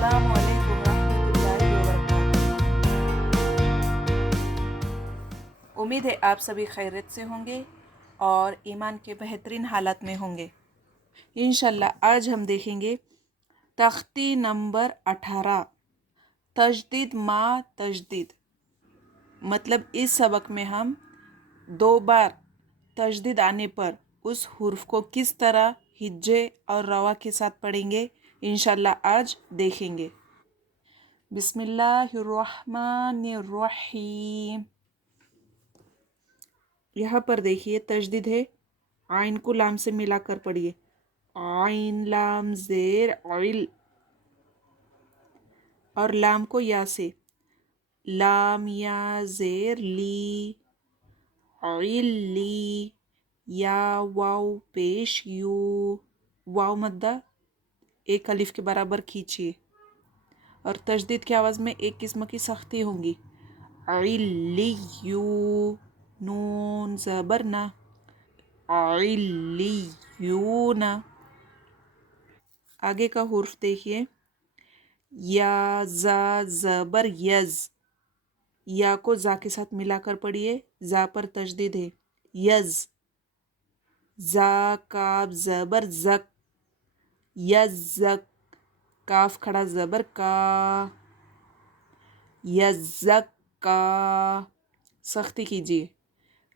अस्सलामु अलैकुम रहमतुल्लाहि व बरकातुहू। उम्मीद है आप सभी खैरियत से होंगे और ईमान के बेहतरीन हालत में होंगे। इंशाल्लाह आज हम देखेंगे तख्ती नंबर 18 तजदीद मा तजदीद। मतलब इस सबक में हम 2 बार तजदीद आने पर उस हुर्फ को किस तरह हिज्जे और रवा के साथ पढ़ेंगे इंशाल्लाह आज देखेंगे। बिस्मिल्लाहिर्रहमानिर्रहीम। यहाँ पर देखिए तजदीद है, आइन को लाम से मिलाकर पढ़िए। आइन लाम जेर इल और लाम को या से। लाम या जेर ली इल्ली या वाव पेश यू। वाव मद्दा एक अलिफ के बराबर खींचिए और तजदीद की आवाज़ में एक किस्म की सख्ती होंगी। इल्लियू नून ज़बर ना इल्लियूना। आगे का हुर्फ देखिए, या जा ज़बर यज। या को जा के साथ मिलाकर पढ़िए, जा पर तजदीद है। यज। जा काफ ज़बर जक यज़क। काफ खड़ा ज़बर का यज़क का। सख्ती कीजिए,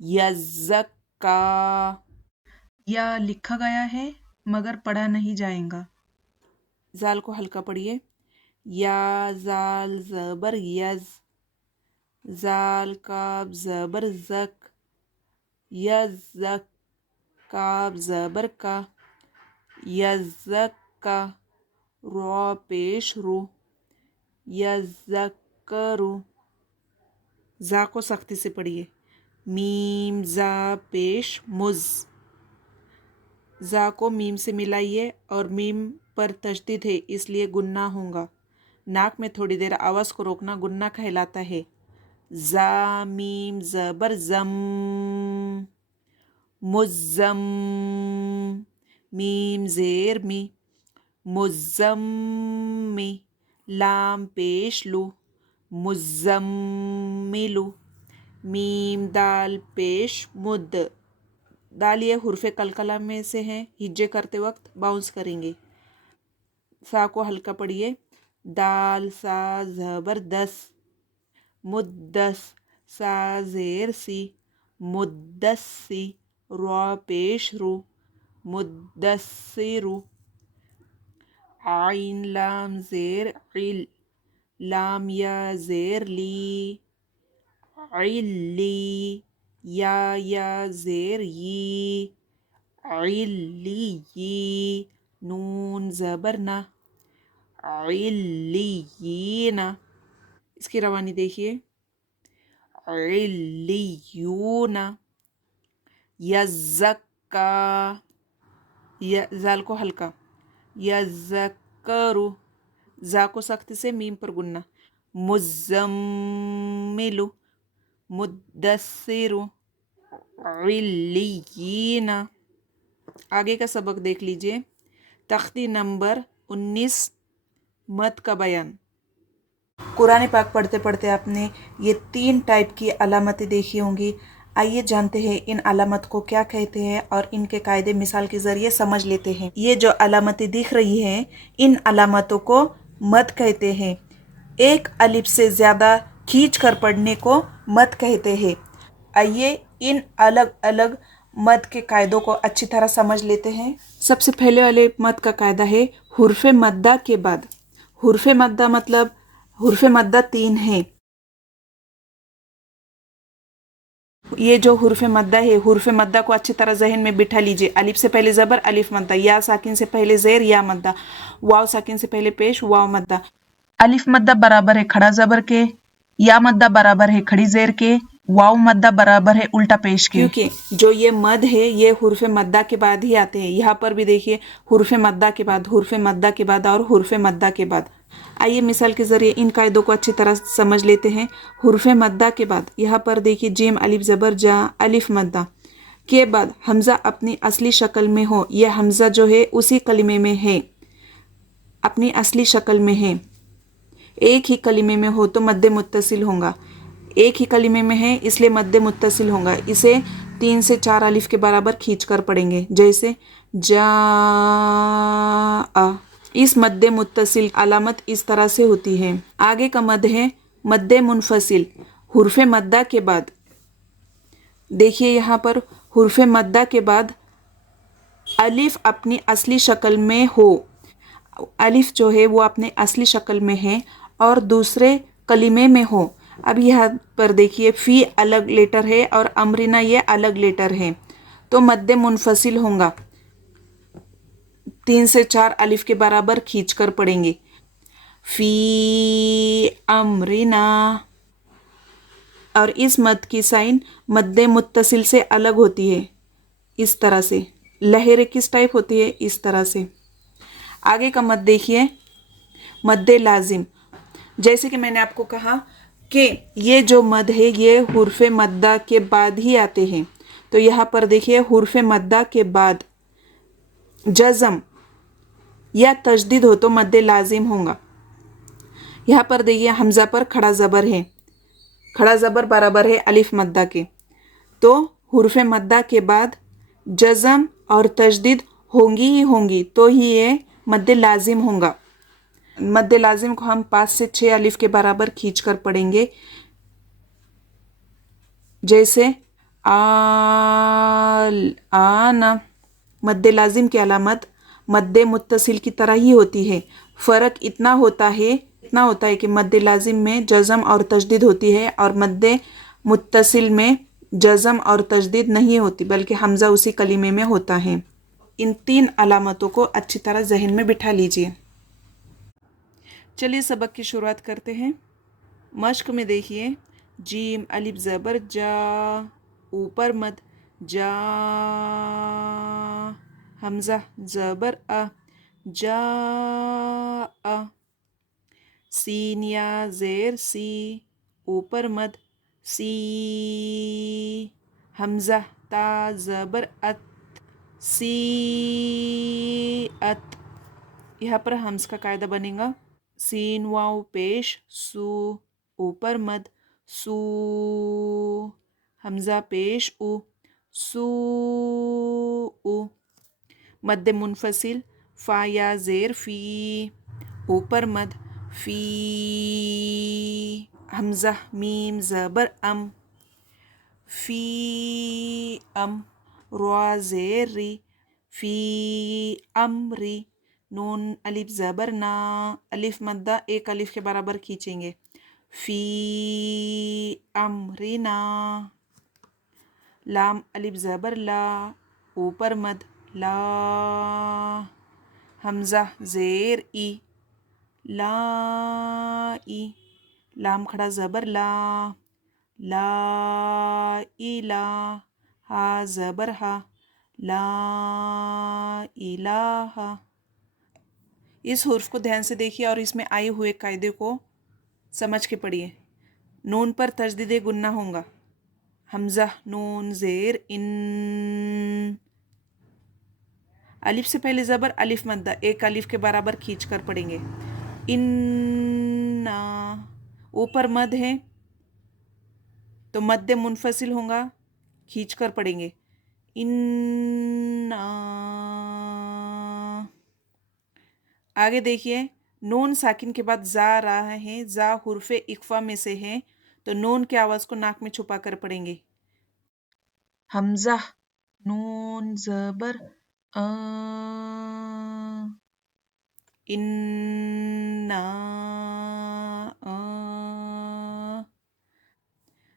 यज़क का। या लिखा गया है मगर पढ़ा नहीं जाएगा। जाल को हल्का पढ़िए। या जाल ज़बर यज। जाल काफ ज़बर जक यज़क। काफ ज़बर का यज़क का। रो पेश रू यज़क्करु। जा को सख्ती से पढ़िए। मीम जा पेश मुज। जा को मीम से मिलाइए और मीम पर तशदीद है इसलिए गुन्ना होगा। नाक में थोड़ी देर आवाज़ को रोकना गुन्ना कहलाता है। जा मीम ज़बर ज़म मुज़्ज़म। मीम ज़ेर मी मुज़्ज़म्मी। लाम पेश लू मुज़्ज़म्मिलु। मीम दाल पेश मुद। दाल ये हुर्फ़े कलकला में से हैं, हिज्जे करते वक्त बाउंस करेंगे। सा को हल्का पढ़िए। दाल सा ज़बर दस मुद्दस। सा ज़ेर सी मुद्दस्सी। रो पेश रू मुद्दस्सिरु। आइन लाम ज़ेर इल। लाम या ज़ेर ली इल्ली। या ज़ेर यी इल्ली। नून ज़बर ना इल्लीना। इसकी रवानी देखिए। इल्लीयूना। यज़क्का। जाल को हल्का। यज़क्करु। जा को सख्त से मीम पर गुन्ना। मुज़्ज़म्मिलु मुद्दस्सिरु इल्लीयीना। आगे का सबक देख लीजिए। तख्ती नंबर 19 मद का बयान। कुरान पाक पढ़ते पढ़ते आपने ये 3 टाइप की अलामतें देखी होंगी। आइए जानते हैं इन अलामत को क्या कहते हैं और इनके कायदे मिसाल के ज़रिए समझ लेते हैं। ये जो अलामतें दिख रही हैं इन अलामतों को मद कहते हैं। एक अलिफ से ज़्यादा खींच कर पढ़ने को मद कहते हैं। आइए इन अलग अलग मद के कायदों को अच्छी तरह समझ लेते हैं। सबसे पहले वाले मद का कायदा है हुर्फ़े मद्दा के बाद। हुर्फ़े मद्दा मतलब हुर्फ़े मद्दा 3 है। ये जो हुर्फ़े मद्दा है, हुर्फ़े मद्दा को अच्छी तरह जहन में बिठा लीजिए। अलिफ से पहले ज़बर अलिफ मद्दा। या साकिन से पहले ज़ेर या मद्दा। वाव साकिन से पहले पेश वाव मद्दा। अलिफ मद्दा बराबर है खड़ा ज़बर के। या मद्दा बराबर है खड़ी ज़ेर के। वाव मद्दा बराबर है उल्टा पेश के। क्योंकि जो ये मद है ये हुर्फ़े मद्दा के बाद ही आते हैं। यहाँ पर भी देखिए हुर्फ़े मद्दा के बाद, हुर्फ़े मद्दा के बाद और हुर्फ़े मद्दा के बाद। आइए मिसाल के ज़रिए इन कायदों को अच्छी तरह समझ लेते हैं। हुर्फ़े मद्दा के बाद यहाँ पर देखिए जीम अलिफ ज़बर जा अलिफ मद्दा के बाद हमज़ा अपनी असली शक्ल में हो। यह हमज़ा जो है उसी कलिमे में है। अपनी असली शक्ल में है, एक ही कलिमे में हो तो मद्दे मुत्तसिल होगा, एक ही कलिमे में है इसलिए मद्दे मुत्तसिल होगा। इसे 3 से 4 अलिफ के बराबर खींच कर पढ़ेंगे, जैसे जा। इस मद्दे मुत्तसिल अलामत इस तरह से होती है। आगे का मद है मद्दे मुनफसिल, हुर्फे मद्दा के बाद। देखिए यहाँ पर हुर्फे मद्दा के बाद अलिफ अपनी असली शक्ल में हो, अलिफ जो है वो अपने असली शक्ल में है और दूसरे कलिमे में हो। अब यहाँ पर देखिए फ़ी अलग लेटर है और अमरीना ये अलग लेटर है, तो मद्दे मुनफसिल होगा, 3 से 4 अलिफ के बराबर खींच कर पढ़ेंगे। फ़ी अमरीना, और इस मद की साइन मद्दे मुत्तसिल से अलग होती है, इस तरह से। लहरें किस टाइप होती है, इस तरह से। आगे का मद देखिए मद्दे लाजिम। जैसे कि मैंने आपको कहा कि ये जो मद है ये हुर्फे मद्दा के बाद ही आते हैं, तो यहाँ पर देखिए हुर्फे मद्दा के बाद जज़म या तजदीद हो तो मद्दे लाजिम होगा। यहाँ पर देखिए हमज़ा पर खड़ा ज़बर है, खड़ा ज़बर बराबर है अलिफ मद्दा के, तो हुर्फे मद्दा के बाद जज़म और तजदीद होंगी ही होंगी, तो ही ये मद्दे लाजिम होगा। मद्दे लाजिम को हम 5 से 6 अलिफ के बराबर खींच कर पढ़ेंगे, जैसे आना। मद्दे लाजिम की अलामत मद्दे मुत्तसिल की तरह ही होती है। फ़र्क इतना होता है कि मद्दे लाजिम में जज़म और तजदीद होती है और मद्दे मुत्तसिल में जज़म और तजदीद नहीं होती, बल्कि हमज़ा उसी कलीमे में होता है। इन 3 अलामतों को अच्छी तरह जहन में बिठा लीजिए। चलिए सबक की शुरुआत करते हैं। मश्क में देखिए जीम अलिफ ज़बर जा, ऊपर मद जा, हमज़ा ज़बर आ, जा आ। सीन या ज़ेर सी, ऊपर मद सी, हमज़ा ता ज़बर अत, सी अत। यहाँ पर हमज़ का कायदा बनेगा सीन वाव पेश सू, ऊपर मद सू, हमज़ा पेश उ, सू उ। मद्दे मुनफसिल फ़ा या ज़ेर फ़ी, ऊपर मद फ़ी, हमज़ा मीम ज़बर अम, फ़ी अम। रा ज़ेर री, फ़ी अमरी। नून अलिफ ज़बर ना, अलिफ मद्दा एक अलिफ के बराबर खींचेंगे, फ़ी अमरिना। लाम अलिफ ज़बर ला, ऊपर मद ला, हमज़ा ज़ेर ई, ला ई। लाम खड़ा ज़बर ला, ला इला, हा ज़बर हा, ला इलाहा। इस हुर्फ को ध्यान से देखिए और इसमें आए हुए कायदे को समझ के पढ़िए। नून पर तजदीद गुन्ना होगा, हमज़ा नून ज़ेर इन। अलिफ से पहले ज़बर अलिफ मद्दा एक अलिफ के बराबर खींच कर पढ़ेंगे, इन्ना। ऊपर मद है तो मद्दे मुनफसिल होगा, खींच कर पढ़ेंगे, इन्ना। आगे देखिए नून साकिन के बाद जा रहा है, जा हुर्फे इक्फा में से है, तो नून की आवाज़ को नाक में छुपा कर पढ़ेंगे। हमज़ा नून ज़बर अ, इन्ना अ।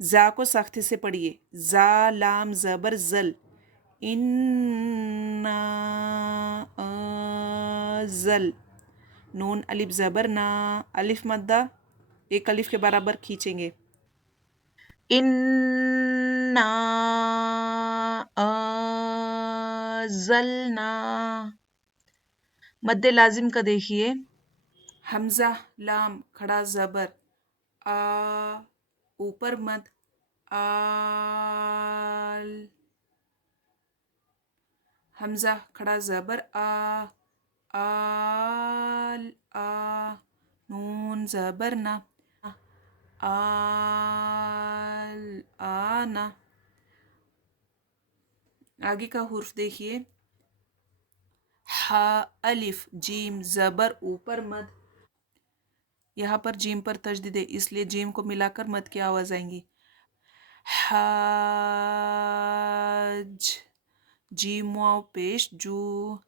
जा को सख्ती से पढ़िए, जा लाम ज़बर ज़ल, इन्ना ज़ल। नून अलिफ ज़बर ना, अलिफ मद्दा एक अलिफ के बराबर खींचेंगे, इन्ना ज़लना। मद्दे लाजिम का देखिए हमज़ा लाम खड़ा ज़बर आ, ऊपर मद आल, हमज़ा खड़ा ज़बर आ, आल लाम ज़बर ना, आल आना। आगे का हुर्फ देखिए, हा अलिफ जीम ज़बर ऊपर मद, यहाँ पर जीम पर तशदीद है इसलिए जीम को मिलाकर मद की आवाज़ आएंगी। हाज जीम वाव पेश जू,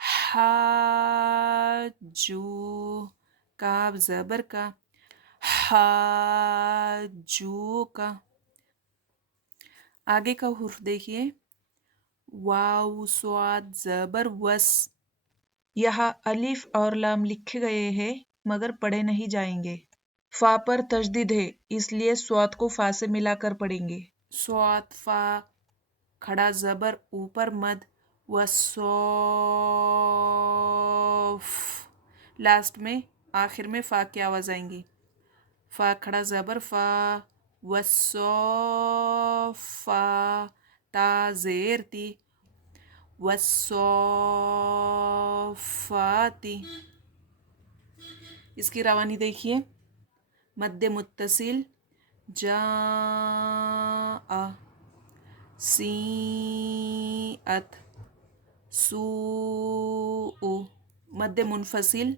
हाजू काब ज़बर का, हाजू का। आगे का हुर्फ देखिए, वाव स्वाद ज़बर वस, यहाँ अलिफ और लाम लिखे गए हैं मगर पढ़े नहीं जाएंगे। फा पर तशदीद है इसलिए स्वाद को फा से मिलाकर पढ़ेंगे। स्वाद फा खड़ा ज़बर ऊपर मद, वसौफ। लास्ट में आखिर में फा की आवाज़ आएंगी। फा खड़ा ज़बर फा, वसौफा ता ज़ेर ती, वसौफाती। इसकी रवानी देखिए, मद्दे मुत्तसिल जा सीअत सू, मद्दे मुनफसिल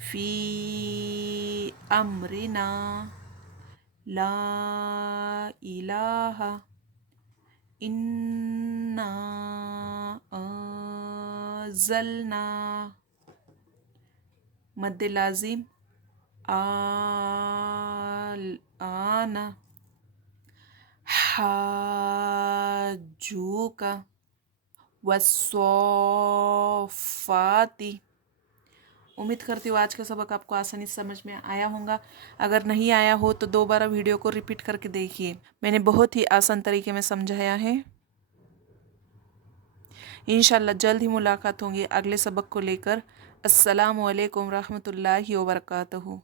फी अमरिना ला इलाहा इन्ना अंज़लना, मद्दे लाजिम आना हाजूका वस्सौफाती। उम्मीद करती हूँ आज का सबक आपको आसानी से समझ में आया होगा। अगर नहीं आया हो तो दोबारा वीडियो को रिपीट करके देखिए, मैंने बहुत ही आसान तरीके में समझाया है। इंशाल्लाह जल्द ही मुलाकात होंगी अगले सबक को लेकर। अस्सलामु अलैकुम रहमतुल्लाहि व बरकातहू।